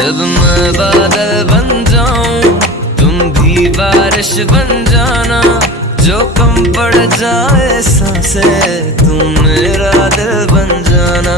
जब मैं बादल बन जाऊं तुम भी बारिश बन जाना, जो कम पड़ जाए सांसें तुम मेरा दिल बन जाना।